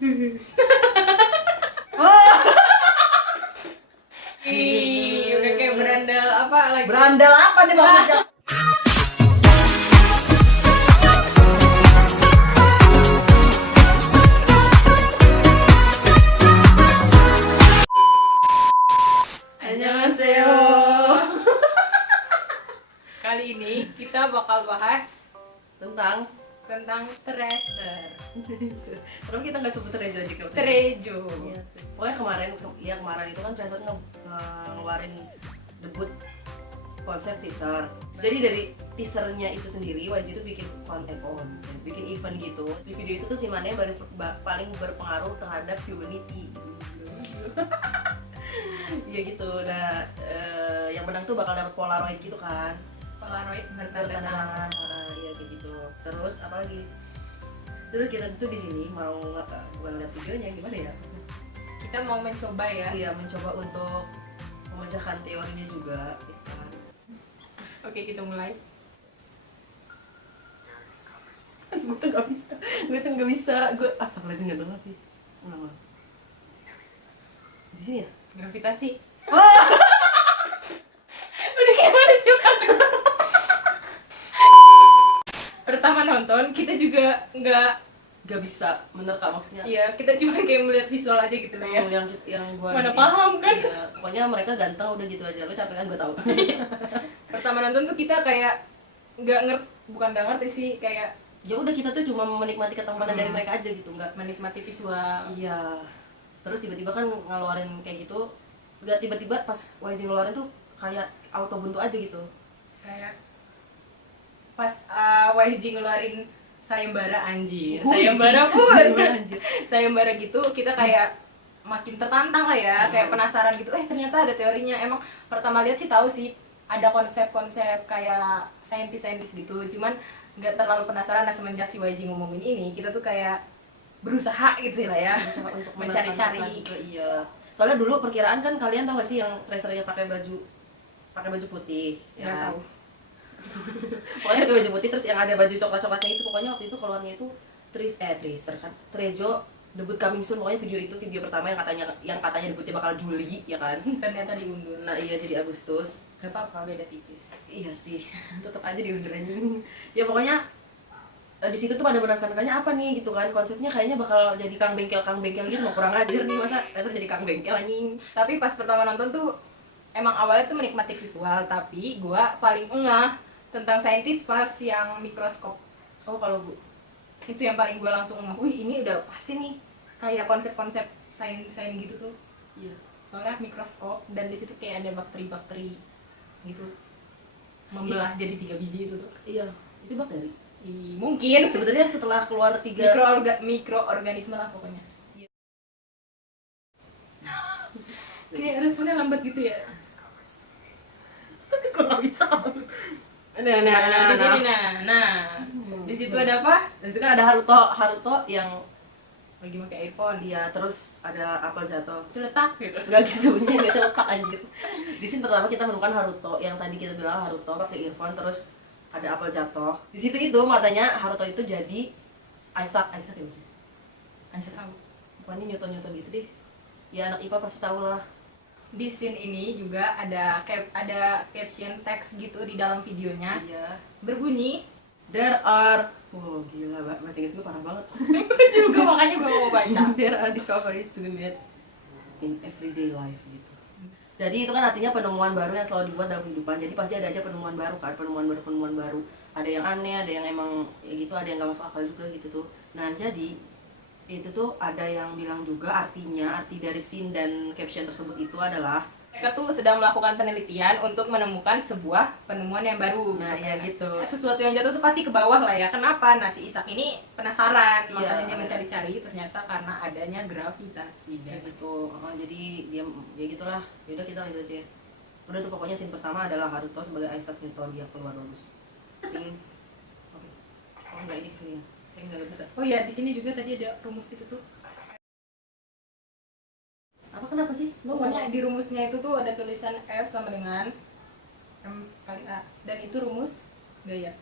Oh, Ih, udah kayak berandal apa lagi? berandal apa nih maksudnya? Annyeonghaseyo. Kali ini kita bakal bahas Tentang tentang treasure. Terus kita nggak sebut Rejo aja kalau Trejo. Iya. Pokoknya kemarin itu kan Treasure ngeluarin debut konsep teaser. Jadi dari teasernya itu sendiri YG itu bikin bikin event gitu. Di video itu tuh si Mane paling berpengaruh terhadap humanity. Iya gitu. Nah, yang menang tuh bakal dapat Polaroid gitu kan. Polaroid bertanda tangan. Iya kayak gitu. Terus apa lagi? Terus kita tuh di sini mau bukan ngeliat videonya gimana ya? Kita mau mencoba ya. Iya, mencoba untuk memecahkan teorinya juga gitu kan. Oke, kita mulai. Gue tuh gak bisa, gue astagfirullahaladzim gak banget sih. Ulang. Di sini ya? Gravitasi. Oh! Udah kayak mana sih? Pertama nonton, kita juga Gak bisa menerka maksudnya. iya, kita cuma kayak melihat visual aja gitu lah ya. Yang gue Mana paham kan? Iya, pokoknya mereka ganteng udah gitu aja. Lo capek kan gue tahu. Pertama nonton tuh kita kayak bukan nggak ngerti sih, kayak Ya udah kita tuh cuma menikmati ketampanan dari mereka aja gitu, nggak. menikmati visual. Iya. Terus tiba-tiba kan ngeluarin kayak gitu. Nggak tiba-tiba pas YG ngeluarin tuh kayak auto buntu aja gitu. Kayak pas YG ngeluarin sayembara, anjir. Wih, Sayembara pun. anjir. Sayembara gitu kita kayak makin tertantang lah ya, kayak penasaran gitu. Ternyata ada teorinya. Emang pertama lihat sih tahu sih ada konsep-konsep kayak saintis-saintis gitu. Cuman nggak terlalu penasaran. Nah, semenjak si YG ngomongin ini, kita tuh kayak berusaha gitu lah ya. Berusaha untuk mencari-cari. menerka juga, iya. Soalnya dulu perkiraan kan kalian tau gak sih yang tracernya pakai baju putih, Nggak ya. tahu. Pokoknya pakai baju putih terus yang ada baju coklat-coklatnya itu, pokoknya waktu itu keluarnya itu Tracer kan. Trejo debut coming soon, pokoknya video pertama yang katanya debutnya bakal Juli ya kan. Ternyata diundur. Nah, iya jadi Agustus. Gak apa-apa, beda tipis. Iya sih, tetap aja diundur aja. Ya pokoknya di situ tuh pada menekankannya apa nih gitu kan, konsepnya kayaknya bakal jadi kang bengkel gitu, mau kurang ajar nih, masa Treasure jadi kang bengkel anjing. Tapi pas pertama nonton tuh emang awalnya tuh menikmati visual, tapi gua paling engah tentang saintis pas yang mikroskop. Oh kalau bu, Itu yang paling gua langsung engah. Wih, ini udah pasti nih kayak konsep-konsep sains gitu tuh. iya. Soalnya mikroskop dan di situ kayak ada bakteri-bakteri gitu. Membelah jadi 3 biji itu tuh. Iya, itu bakteri. Mungkin Sebenarnya setelah keluar 3 mikroorganisme lah pokoknya. Kayak responnya lambat gitu ya. kok nggak bisa? Di sini di situ ada apa? Di situ kan ada Haruto yang Lagi pakai earphone. dia, terus ada apel jatuh. Celetak gitu. Enggak gitu bunyinya, nggak celepak anjir. Di sini pertama kita menemukan Haruto yang tadi kita bilang Haruto pakai earphone, terus ada apel jatuh. Di situ itu matanya Haruto itu jadi Isaac ya maksudnya. Isaac. Pokoknya Newton gitu deh. Ya anak IPA pasti tahu lah. Di scene ini juga ada caption teks gitu di dalam videonya, Iya. berbunyi There are, oh gila, bahasa Inggris gue parah banget. juga, makanya gue mau baca. There are discoveries to be made in everyday life gitu. Jadi itu kan artinya penemuan baru yang selalu dibuat dalam kehidupan. Jadi pasti ada aja penemuan baru kan, penemuan baru. Ada yang aneh, ada yang emang ya gitu, ada yang gak masuk akal juga gitu tuh. Nah jadi itu tuh ada yang bilang juga arti dari scene dan caption tersebut itu adalah Mereka tuh sedang melakukan penelitian untuk menemukan sebuah penemuan yang baru. Nah, ya gitu. Sesuatu yang jatuh tuh pasti ke bawah lah ya. Kenapa? Nah, si Ishak ini penasaran, Iya. makanya dia mencari-cari. Ternyata karena adanya gravitasi. ya gitu. Jadi dia ya gitulah. Yaudah kita lanjut aja. Udah tuh pokoknya scene pertama adalah Haruto sebagai Isaac Newton, dia keluar lulus. Oke. Oh enggak, ini sini ya. Enggak bisa. Oh ya, di sini juga tadi ada rumus itu tuh. Apa kenapa sih? Pokoknya di rumusnya itu tuh ada tulisan F sama dengan M kali A. Dan itu rumus gaya.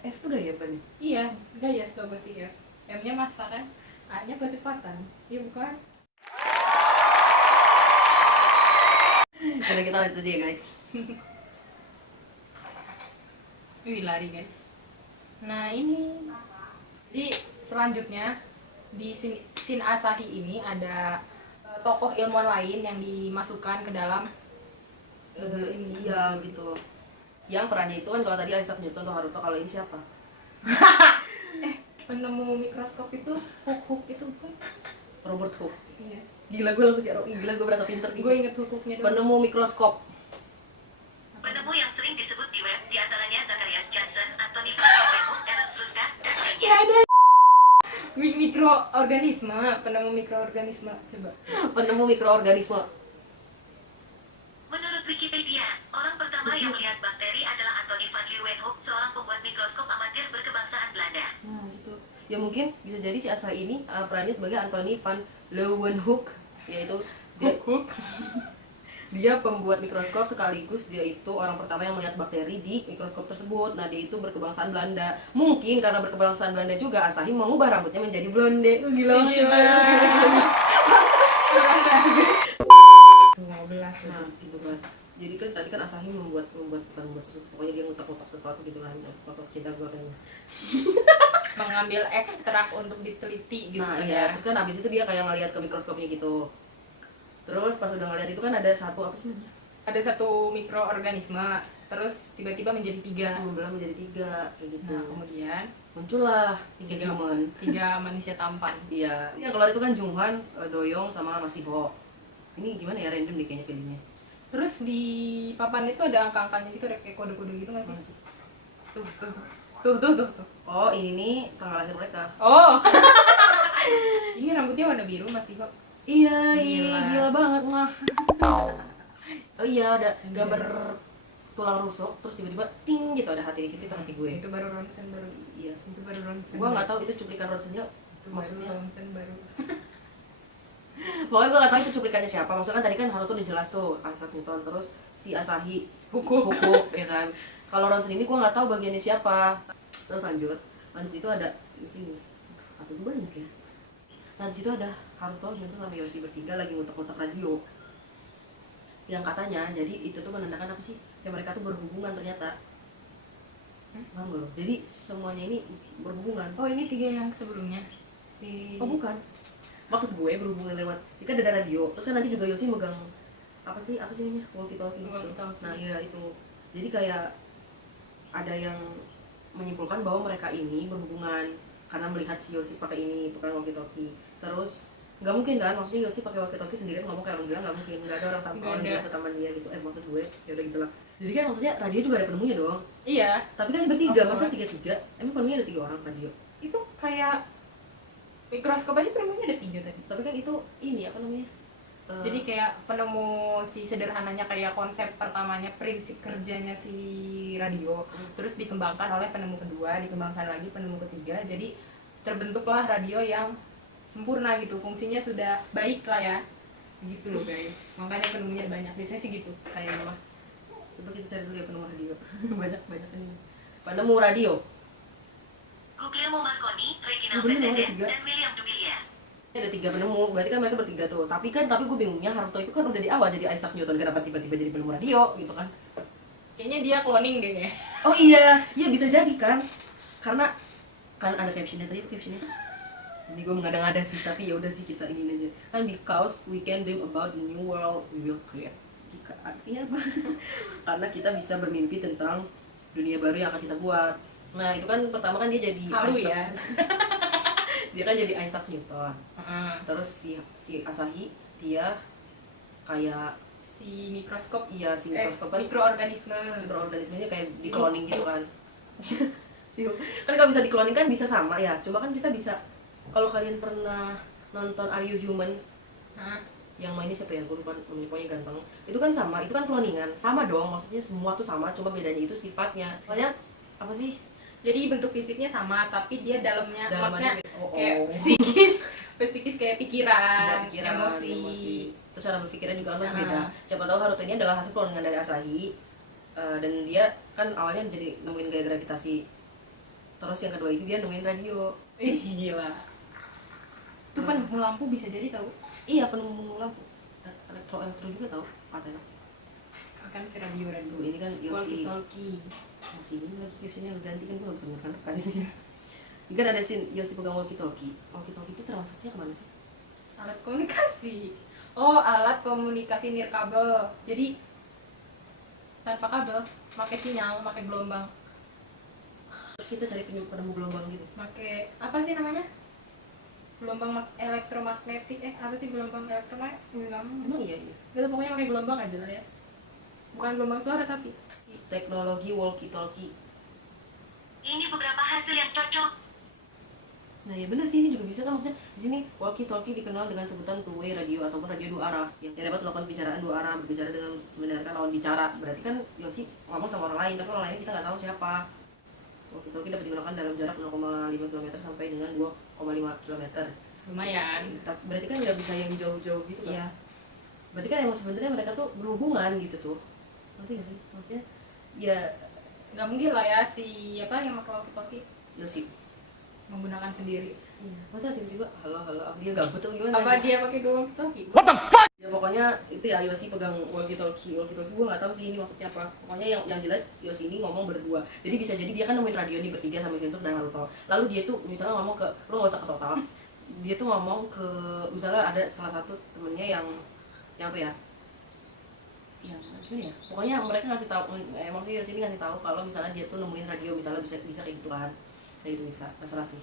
F tuh gaya apa nih? Iya, gaya setahu gue sih ya. M-nya massa kan? A-nya kecepatan. Iya bukan? Karena kita lihat aja ya guys. Wih, lari guys. Nah ini, jadi selanjutnya di scene Asahi ini ada tokoh ilmuwan lain yang dimasukkan ke dalam ini. Iya gitu. Yang perannya itu kan kalau tadi Isaac Newton atau Haruto, kalau ini siapa? Penemu mikroskop itu Hook itu bukan? Robert Hooke. Iya. Gila gue langsung kayak gila gue berasa pinter nih. Gue inget Hooknya doang. Penemu mikroskop. Penemu yang sering disebut di web diantaranya Zacharias Johnson, Anthony van Leeuwenhoek, Ernst Ruska, dan lainnya. Ya ada mikroorganisme, penemu mikroorganisme coba. Penemu mikroorganisme. Menurut Wikipedia, orang pertama yang melihat bakteri adalah Anthony van Leeuwenhoek, seorang pembuat mikroskop amatir berkebangsaan Belanda. Nah gitu. Ya mungkin bisa jadi si Asahi ini perannya sebagai Anthony van Leeuwenhoek, yaitu dia, Hook. dia pembuat mikroskop sekaligus dia itu orang pertama yang melihat bakteri di mikroskop tersebut. Nah dia itu berkebangsaan Belanda. Mungkin karena berkebangsaan Belanda juga Asahi mengubah rambutnya menjadi blonde. Gila. 15. Nah gitu kan. Jadi kan tadi kan Asahi bukan membuat sesuatu, pokoknya dia ngutak-ngutak sesuatu gitu kan, untuk cinta gue kayaknya. Mengambil ekstrak untuk diteliti gitu Nah kan iya, ya. terus kan abis itu dia kayak ngeliat ke mikroskopnya gitu. Terus pas udah ngeliat itu kan ada satu apa sih namanya? Ada satu mikroorganisme, terus tiba-tiba menjadi 3. Membelah menjadi 3 kayak gitu. Nah kemudian Muncullah 3 human. 3 manusia tampan. Iya, yang keluar itu kan Junghan, Doyong sama Masiho. Ini gimana ya, random deh kayaknya pilihnya. Terus di papan itu ada angka-angkanya gitu, ada kayak kode-kode gitu nggak Mana sih? sih? Tuh. Oh ini nih tanggal lahir mereka. Oh. Ini rambutnya warna biru masih kok. Iya, Gila. gila banget mah. Oh iya, ada gambar tulang rusuk, terus tiba-tiba ting gitu ada hati di situ, itu hati gue. Itu baru ronsen baru. Iya. Itu baru ronsen. Gue nggak tahu itu cuplikan ronsennya. Itu baru Maksudnya, ronsen baru. pokoknya gue nggak tahu itu cuplikannya siapa. Maksudnya kan tadi kan Haruto udah jelas tuh Isaac Newton, terus si Asahi Hook. ya kan. Kalau ronsen ini gue nggak tahu bagiannya siapa. Terus lanjut itu ada di sini. Apa gue banyak ya? Nah di situ ada Haruto, Johnson sama Yoshi bertiga lagi ngutak-ngutak radio. Yang katanya, jadi itu tuh menandakan apa sih? Yang mereka tuh berhubungan ternyata. Paham gak lo? Jadi semuanya ini berhubungan. Oh ini 3 yang sebelumnya. Si. Oh bukan. Maksud gue berhubungan lewat, ini kan ada radio. Terus kan nanti juga Yoshi megang apa sih namanya? Walkie-talkie gitu. Walkie-talkie. Nah iya itu. Jadi kayak ada yang menyimpulkan bahwa mereka ini berhubungan karena melihat si Yoshi pakai ini, pakai walkie-talkie. Terus nggak mungkin kan, maksudnya Yoshi pakai walkie-talkie sendirian ngomong kayak orang bilang, nggak mungkin, nggak ada orang Nggak orang ada. biasa taman dia gitu. Maksud gue ya udah gitu lah. Jadi kan maksudnya radio juga ada penemunya dong. Iya. Tapi kan bertiga, Of masa course. 3-3? Emang penemunya ada 3 orang radio? Itu kayak mikroskop aja penemunya ada 3 tadi. Tapi kan itu ini apa namanya? Jadi kayak penemu si sederhananya kayak konsep pertamanya, prinsip kerjanya si radio, terus dikembangkan oleh penemu kedua, dikembangkan lagi penemu ketiga, jadi terbentuklah radio yang sempurna gitu, fungsinya sudah baik lah ya, gitu loh guys. Makanya penemunya banyak, biasanya sih gitu kayak gua. coba kita cari dulu ya penemu radio. Banyak ini. Penemu radio. Guglielmo Marconi, Reginald Oh, bener, Fessenden, ada 3. dan William Dubilia. Ada 3 penemu, berarti kan mereka bertiga tuh. Tapi gue bingungnya Haruto itu kan udah di awal jadi Isaac Newton, kenapa tiba-tiba jadi penemu radio gitu kan? Kayaknya dia cloning deh ya. Oh iya, bisa jadi kan? Karena kan ada captionnya tadi, captionnya. Ini gue mengada-ngada sih, tapi ya udah sih kita ingin aja. Kan because we can dream about the new world we will create. Artinya apa? Karena kita bisa bermimpi tentang dunia baru yang akan kita buat. Nah itu kan pertama kan dia jadi Halu Isaac. ya. Dia kan jadi Isaac Newton. Heeh. Terus si Asahi dia kayak Si mikroskop, iya si mikroskop kan mikroorganisme. mikroorganismenya kayak di cloning gitu kan. Kan kalau bisa di cloning kan bisa sama ya. Cuma kan kita bisa, kalau kalian pernah nonton Are You Human Hah? yang mainnya siapa ya, gue lupa namanya, pokoknya ganteng. Itu kan sama, itu kan cloningan. Sama dong, maksudnya semua tuh sama, cuma bedanya itu sifatnya. Soalnya apa sih? Jadi bentuk fisiknya sama, tapi dia dalamnya maksudnya Dalamannya kayak oh. psikis kayak pikiran, Pikiran, emosi. Terus cara berpikirnya juga kan masih Nah. beda. Siapa tahu Haruto ini adalah hasil cloningan dari Asahi. Dan dia kan awalnya jadi nemuin gaya gravitasi. Terus yang kedua itu dia nemuin radio. Ih, gila. penemuan lampu bisa jadi tahu. Iya, penemu lampu. Elektro juga tahu katanya. Kan si radio Tuh, ini kan walkie Yosi. talkie. Masih ini lagi captionnya ganti kan gue gak bisa menekan kan. Ini kan ada scene Yosi pegang walkie talkie. Walkie talkie itu termasuknya kemana sih? Alat komunikasi. Oh, alat komunikasi nirkabel. Jadi tanpa kabel, pakai sinyal, pakai gelombang. Terus kita cari penemu gelombang gitu. Pakai apa sih namanya? Gelombang elektromagnetik. Apa sih gelombang elektromagnetik? Emang iya iya. Itu pokoknya pakai gelombang aja lah ya. Bukan gelombang suara tapi Teknologi walkie talkie. Ini beberapa hasil yang cocok. Nah ya benar sih, ini juga bisa kan, maksudnya di sini walkie talkie dikenal dengan sebutan two way radio ataupun radio dua arah yang dapat melakukan pembicaraan dua arah, berbicara dengan mendengarkan lawan bicara. Berarti kan Yosi ngomong sama orang lain, tapi orang lain kita nggak tahu siapa. Walkie talkie dapat digunakan dalam jarak 0,5 km sampai dengan 2,5 km. lumayan. Berarti kan nggak bisa yang jauh-jauh gitu kan? Iya. Berarti kan emang sebenarnya mereka tuh berhubungan gitu tuh. Ngerti nggak sih? Maksudnya ya Nggak mungkin lah ya si apa yang pakai walkie talkie Yosi. menggunakan sendiri. Iya. Masa tiba-tiba halo apa dia gabut atau gimana? Apa dia pakai dua walkie talkie? Ya pokoknya itu ya Yosi pegang walkie talkie gue nggak tahu sih ini maksudnya apa. Pokoknya yang jelas Yosi ini ngomong berdua, jadi bisa jadi dia kan nemuin radio ini bertiga sama Hyunsuk dan Naruto. Lalu dia tuh misalnya ngomong ke, lo nggak usah ketawa, dia tuh ngomong ke misalnya ada salah satu temennya yang apa ya, yang gimana ya, pokoknya mereka ngasih tahu, emang sih Yosi ini ngasih tahu kalau misalnya dia tuh nemuin radio, misalnya bisa kayak gitu kan, kayak gitu bisa, masalah sih.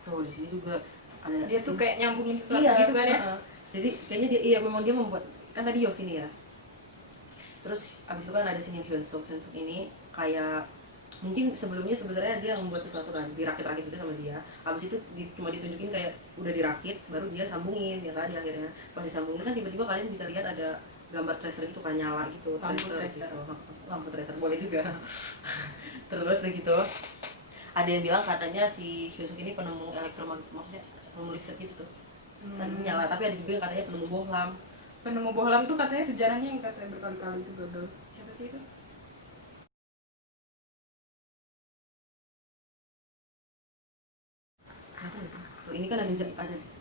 So di sini juga ada Dia tuh kayak nyambungin sesuatu iya, gitu kan ya. jadi kayaknya dia iya memang dia membuat, kan tadi Yosi nih ya, terus abis itu kan ada sini Hyunsuk ini kayak mungkin sebelumnya sebenarnya dia membuat sesuatu kan, dirakit-rakit itu sama dia, abis itu cuma ditunjukin kayak udah dirakit baru dia sambungin ya kan, di akhirnya pas disambungin kan tiba-tiba kalian bisa lihat ada gambar tracer gitu kan, nyala gitu, Lampu tracer. gitu. Lampu tracer boleh juga. Terus gitu ada yang bilang katanya si Hyunsuk ini penemu maksudnya penemu listrik gitu tuh. Tadi nyala, tapi ada juga yang katanya penemu bohlam. Penemu bohlam tuh katanya sejarahnya yang katanya berkali-kali itu gagal. Siapa sih itu? Tuh, ini kan ada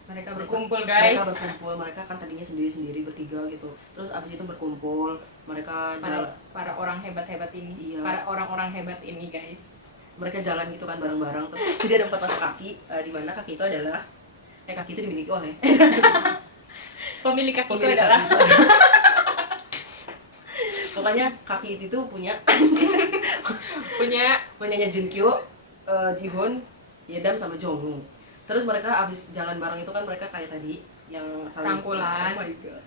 Mereka berkumpul guys. Mereka berkumpul, mereka kan tadinya sendiri-sendiri bertiga gitu. Terus abis itu berkumpul, mereka Para orang hebat-hebat ini. Iya. Para orang-orang hebat ini guys. mereka jalan gitu kan bareng-bareng. Terus jadi ada 4 pasang kaki, di mana kaki itu adalah kaki itu dimiliki oleh Pemilik kaki itu pemilik adalah kaki itu pokoknya kaki itu tuh punya punyanya Junkyu, Jihoon, Yedam sama Jongwoo. Terus mereka abis jalan bareng itu kan mereka kayak tadi yang saling Rangkulan. oh my god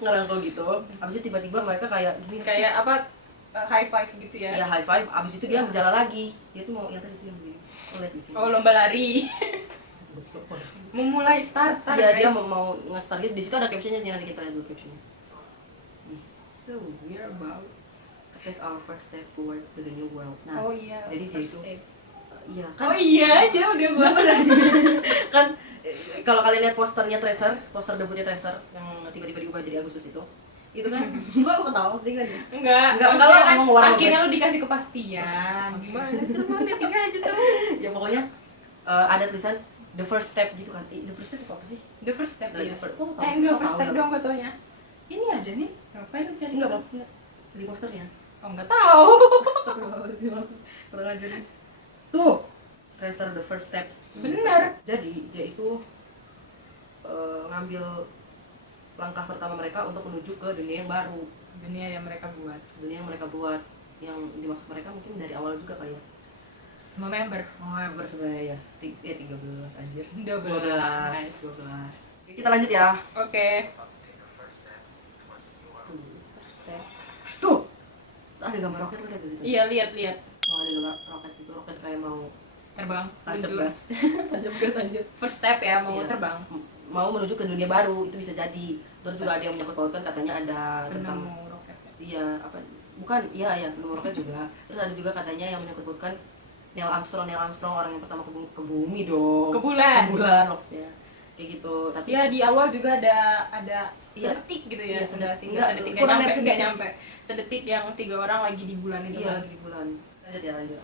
ngerangkul gitu. Abis itu tiba-tiba mereka kayak gini, kayak apa high five gitu ya. ya high five. Abis itu dia jalan lagi, dia tuh mau yang tadi tuh yang begini. Lihat di sini. Oh, lomba lari. Memulai start Iya, dia guys. mau nge-start gitu. Di situ ada captionnya sih, nanti kita lihat dulu captionnya. So we are about to take our first step towards the new world. Nah, Oh iya. jadi dia first itu step. iya kan. Oh iya, aja udah banget. Kan kalau kalian lihat posternya Tracer, poster debutnya Tracer yang tiba-tiba diubah jadi Agustus itu kan gua lu ketawa sedikit lagi. Enggak, Enggak, maksudnya kalau kan ngomong warna akhirnya lu dikasih kepastian. Gimana sih lu liatin aja tuh. Ya pokoknya ada tulisan the first step gitu kan. The first step apa sih? The first step ya. Oh, Enggak first step dong fotonya. Ini ada nih. Ngapain lu cari? Enggak maksudnya di posternya. Oh, enggak tahu. Kurang aja nih. Tuh, Tracer the first step. Bener. Jadi dia itu ngambil langkah pertama mereka untuk menuju ke dunia yang baru, Dunia yang mereka buat. dunia yang mereka buat, yang dimaksud mereka mungkin dari awal juga kayak Semua member. member sebenarnya ya 13 anjir 12. 12. Oke, kita lanjut ya. Oke. Tuh, first step. Tuh ada gambar roket, lu lihat di situ. Iya, lihat. Oh, ada gambar roket itu, roket kayak mau Terbang. tancap Menuju. gas. Tancap gas anjir. First step ya, mau Iya. terbang. Mau menuju ke dunia baru, itu bisa jadi. Terus juga ada yang menyangkut pautkan katanya ada tentang Penemu roket. iya apa bukan iya penemu roket juga. Terus ada juga katanya yang menyangkut pautkan Neil Armstrong orang yang pertama ke bumi dong. Ke bulan. Ke bulan maksudnya. Kayak gitu. Tapi Ya di awal juga ada Iya. sedetik gitu ya, Iya, sedetik enggak, sedetik kurang nggak dari nyampe, nggak sedetik. nyampe. Sedetik yang 3 orang lagi di bulan itu iya kan. lagi di bulan. Lanjut ya lanjut.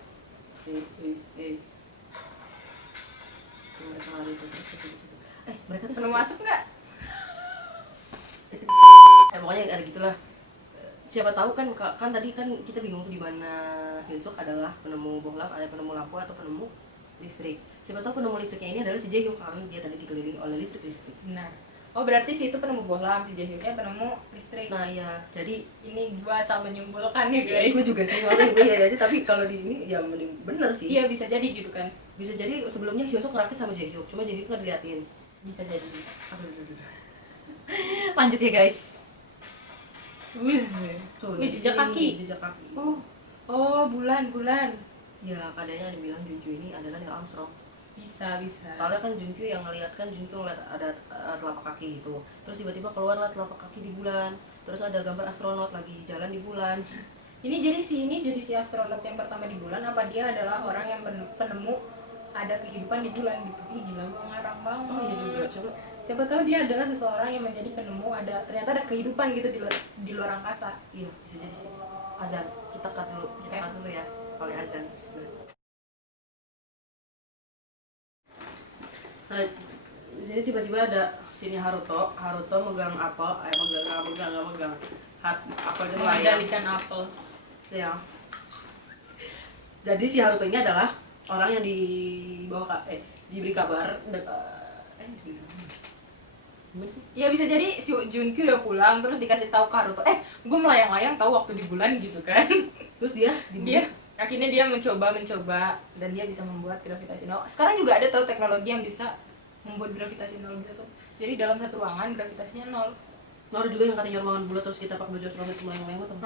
Mereka lari itu terus ke situ. Mereka tuh Belum masuk nggak? pokoknya ada gitulah. Siapa tahu kan tadi kan kita bingung tuh di mana Hyunsuk adalah penemu bohlam, ada penemu lampu atau penemu listrik. Siapa tahu penemu listriknya ini adalah si Jaehyuk kan dia tadi dikelilingi oleh listrik. Benar. Oh berarti si itu penemu bohlam, si Jaehyuknya penemu listrik. Nah iya, jadi Ini gua asal menyimpulkan ya gue guys. juga sih maksudnya gue ya aja, tapi kalau di ini ya mending bener sih. Iya bisa jadi gitu kan. Bisa jadi sebelumnya Hyunsuk ngerakit sama Jaehyuk, cuma Jaehyuk nggak diliatin. Bisa jadi. Bisa. Aduh. Lanjut ya guys. Wuz. Tuh, Wih, di jejak sini, kaki. Jejak kaki. Oh bulan. Ya katanya ada yang bilang Junkyu ini adalah Neil Armstrong. Bisa. Soalnya kan Junkyu yang ngeliat ada telapak kaki gitu. Terus tiba-tiba keluarlah telapak kaki di bulan. Terus ada gambar astronot lagi jalan di bulan. Ini jadi si astronot yang pertama di bulan, apa dia adalah orang yang penemu ada kehidupan di bulan gitu. Ih gila, gua ngarang banget. Oh iya juga, coba. Siapa tahu dia adalah seseorang yang menjadi penemu ternyata ada kehidupan gitu di luar angkasa. Iya, bisa jadi sih. Azan, kita cut dulu ya. Oleh azan. Nah, di sini tiba-tiba ada sini Haruto megang apel, nggak megang. Apelnya melayang. Mengendalikan apel. Ya. Jadi si Haruto ini adalah orang yang diberi kabar gimana sih? Ya bisa jadi si Junkyu udah pulang terus dikasih tahu ke Haruto, gue melayang-layang tahu waktu di bulan gitu kan. Terus dia Akhirnya dia mencoba dan dia bisa membuat gravitasi nol. Sekarang juga ada tahu teknologi yang bisa membuat gravitasi nol gitu. Jadi dalam satu ruangan gravitasinya nol. Naruh juga yang katanya ruangan bulat terus kita pakai baju astronot melayang-layang tuh.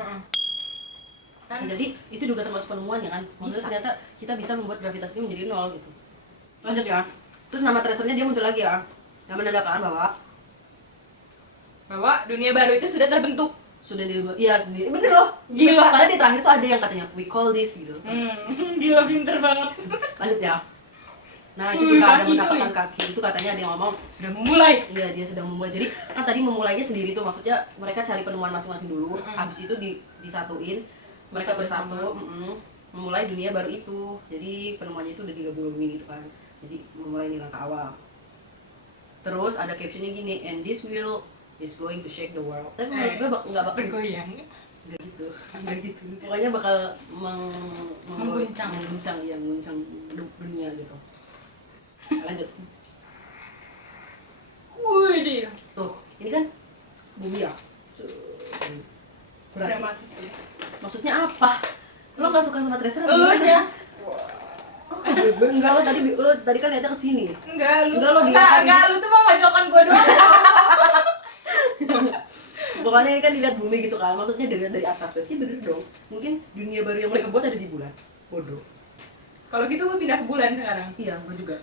Kan Jadi itu juga termasuk penemuan ya kan? Maksudnya Bisa. ternyata kita bisa membuat gravitasi menjadi nol gitu. Lanjut ya. Terus nama tracernya dia muncul lagi ya. Yang menandakan bahwa dunia baru itu sudah terbentuk. sudah sendiri. Bener loh. Gila. Soalnya di terakhir tuh ada yang katanya we call this gitu. Gila pinter banget. Lanjut ya. Nah itu juga ada Kaki, menampakkan cuy. kaki. Itu katanya ada yang ngomong Sudah memulai. iya dia sedang memulai. Jadi kan tadi memulainya sendiri tuh maksudnya mereka cari penemuan masing-masing dulu. Habis itu disatuin. Mereka bersatu memulai dunia baru itu. Jadi penemuannya itu udah digabung-gabungin gitu kan. Jadi memulai ini langkah awal. Terus ada captionnya gini, and this will is going to shake the world. Tapi menurut gue nggak bakal Bergoyang. nggak gitu. Pokoknya bakal Mengguncang dunia gitu. Lanjut. Wih dia. Tuh, ini kan bumi ya. Berarti Dramatis ya. maksudnya apa? Lo nggak suka sama Tracer? Elunya. Gue enggak, lo tadi kan lihatnya ke sini. Enggak lu. Enggak, lu diapain? Enggak lu tuh mau mojokan gua doang. Pokoknya ini kan dilihat bumi gitu kan, maksudnya dari atas. Berarti bener dong. Mungkin dunia baru yang mereka buat ada di bulan. Bodoh. Kalau gitu gua pindah ke bulan sekarang. Iya, gue juga.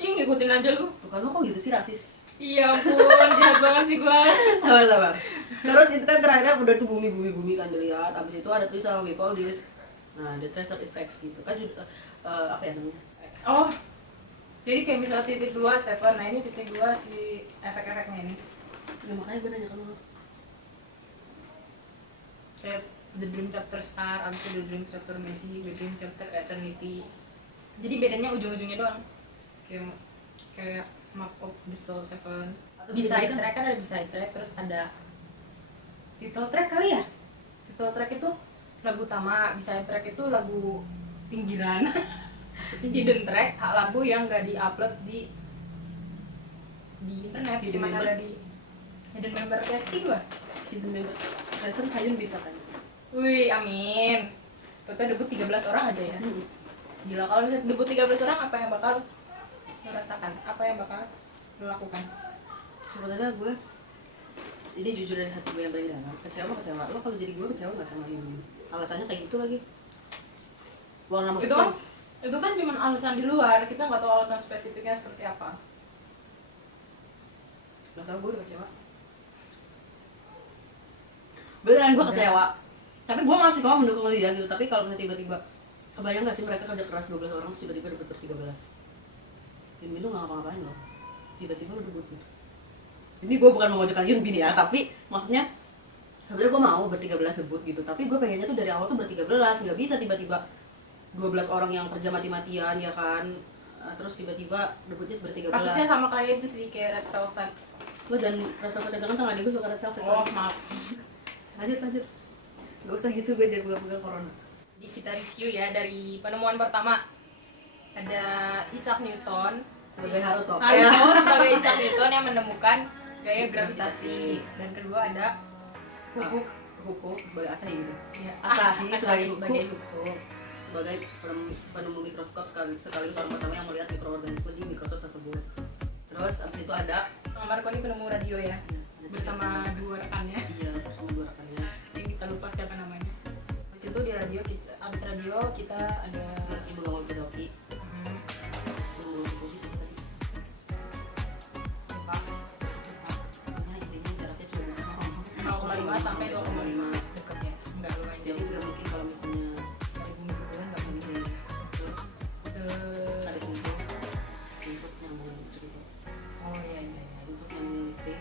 Ih ngikutin aja lu. Tuh kan lo kok gitu sih rasis? Iya ampun, jahat banget sih gua. Sabar. Terus itu kan terakhir udah tuh bumi kan dilihat. Abis itu ada tulisan we call this. Nah, the tracer effects gitu kan apa ya namanya? Oh. Jadi kayak misalnya titik 2 Seven, nah ini titik 2 si efek-efeknya ini. Ya makanya gue nanya ke lo. Kayak The Dream Chapter Star, abis itu The Dream Chapter Magic, The Dream Chapter Eternity. Jadi bedanya ujung-ujungnya doang. Kayak Map of the Soul Seven. Beside track kan ada beside track, terus ada title track kali ya? Title track itu lagu utama, beside track itu lagu pinggiran. Hidden track, lagu yang gak di-upload di internet, Hidden cuma member. ada di Hidden Member PSI gua. Hidden member. Tracer Hayun Bita kan. Wih, amin. Total debut 13 orang aja ya. Gila, kalau misalnya debut 13 orang apa yang bakal lo rasakan? Apa yang bakal lo lakukan? Sebenarnya gue ini jujur dari hati gue yang paling dalam. Kecewa. Lo kalau jadi gue kecewa nggak sama Hayun? Alasannya kayak gitu lagi. Warna Itu kan cuma alasan di luar, kita nggak tahu alasan spesifiknya seperti apa. Gak tau, gue udah kecewa. Beneran gue kecewa. Tapi gue masih kok mendukung dia gitu. Tapi kalau misalnya tiba-tiba kebayang gak sih mereka kerja keras 12 orang terus tiba-tiba dapat ber 13. Yunbin tuh gak ngapa-ngapain loh. Tiba-tiba udah debut gitu. Ini gue bukan memojokkan Yunbin ya, tapi maksudnya sebenarnya gue mau ber 13 debut gitu. Tapi gue pengennya tuh dari awal tuh ber 13, gak bisa tiba-tiba 12 orang yang kerja mati-matian ya kan. Terus tiba-tiba debutnya ber-13. Kasusnya sama kayak itu sih, kayak Red Velvet. Gue dan rasa pedagangan tangan adik gue suka Red Velvet. Oh maaf. Lanjut. Gak usah gitu, gue jadi buka-buka corona. Jadi kita review ya dari penemuan pertama. Ada Isaac Newton Sebagai Haruto. sebagai Isaac Newton yang menemukan gaya gravitasi. Dan kedua ada Hukum sebagai Asahi gitu. ya, Asahi sebagai sebagai hukum. Sebagai penemu mikroskop sekaligus orang pertama yang melihat mikroorganisme di mikroskop tersebut. Terus abis itu ada Marconi penemu radio ya, bersama dua rekannya iya bersama 2 rekannya. yang kita lupa siapa namanya. Habis itu di radio kita, abis radio kita ada Terus ibu gak mau pedaki. hmm, Menurut kopi seperti tadi. lupa, Karena intinya jaraknya cuma bisa 0,5 sampai 2,5 dekatnya, enggak lumayan Jadi jauh. nggak mungkin kalau misalnya Dari bumi ke bulan nggak mungkin. terus Eh, ada untuk nyambung listrik itu. oh iya. Untuk nyambung listrik.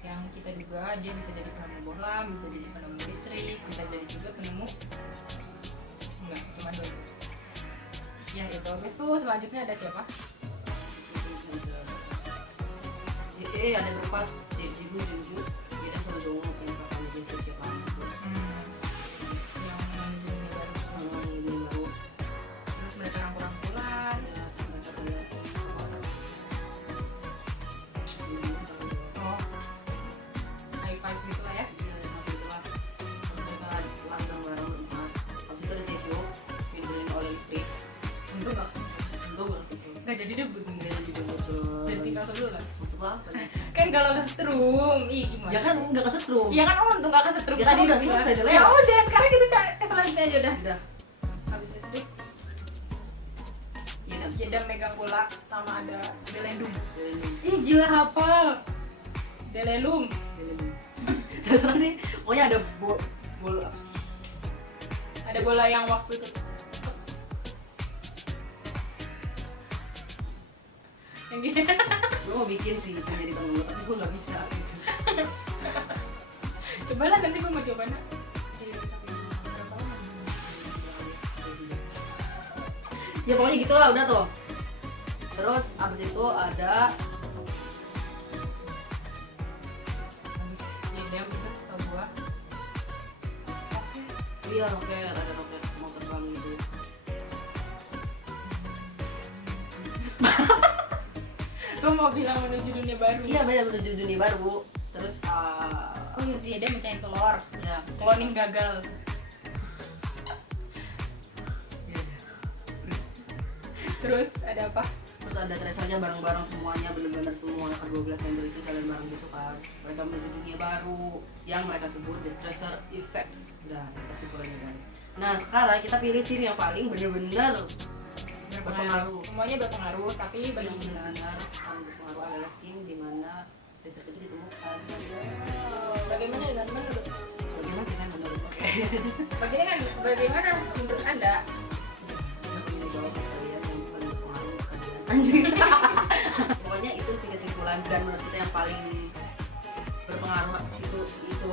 Yang kita duga dia bisa jadi penemu bohlam, bisa jadi penemu listrik, bisa jadi juga penemu enggak, cuma dua. Ya itu. Habis itu selanjutnya ada siapa? Ada berempat, Jibu, Junju, Beda sama Jongo yang kakaknya dia siapa Yang dunia baru. sama ini baru. Terus mereka rangkul-rangkulan. Ya, terus mereka kayak Oh, high five gitu lah ya. iya, satu itulah. Terus mereka langgang bareng berempat. Habis itu ada Sekyo, pindahin oleh listrik. Untung nggak Untung gak Sekyo. nggak jadi debut. Nggak jadi debut ke Jadi tinggal sebelah. maksud lo apa nih? Kan kalau kesetrum, ih gimana? Ya kan nggak kesetrum. Iya kan untung nggak kesetrum Ya tadi kan udah bilang. selesai, udah Ya lewat. udah, sekarang kita ke selanjutnya aja udah. Udah. Habis listrik, Iya kan. Jedam megang bola sama ada Delendum. Delendum. Ih gila hafal. Delelum. Terserah nih, pokoknya ada bol apa sih? Ada bola yang waktu itu. Yang gini. Gue mau bikin sih itu jadi bang tapi gue nggak bisa. Coba lah nanti gue mau cobain. Ya pokoknya gitu lah udah tuh. Terus abis itu ada Habis Jedam itu tau gua. iya roket, ada roket mau terbang gitu. Gue mau bilang menuju dunia baru. Iya banyak menuju dunia baru. Terus Oh iya sih, dia mecahin telur. ya Cloning gagal. Terus ada apa? terus ada tracernya bareng-bareng semuanya bener-bener semua ke-12 member itu jalan bareng gitu pas mereka menuju dunia baru yang mereka sebut the tracer effect. Udah kesimpulannya guys. Nah sekarang kita pilih sini yang paling bener-bener berpengaruh. Semuanya berpengaruh, tapi bagi Yang kita. benar-benar akan berpengaruh adalah scene di mana riset itu ditemukan. Bagaimana dengan menurut? Bagaimana dengan menurut? Oke. Bagaimana menurut Anda? Ini jawab kalian yang paling berpengaruh kalian. Anjir. Pokoknya itu sih kesimpulan dan menurut kita yang paling berpengaruh itu gitu.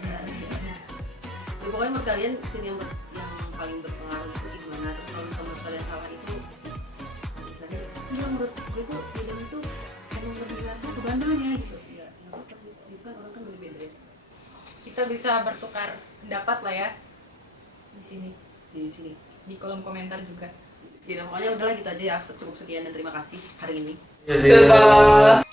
Ya, pokoknya menurut kalian scene yang paling berpengaruh itu gimana? Terus kalau misalnya menurut kalian salah itu misalnya, ya menurut gue tuh film itu yang berpengaruh ke bandelnya gitu. Ya, nggak apa-apa sih. Itu kan orang kan beda-beda ya. Kita bisa bertukar pendapat lah ya di sini, Di sini. di kolom komentar juga. Tidak, pokoknya udahlah gitu aja ya. Cukup sekian dan terima kasih hari ini. Iya sih.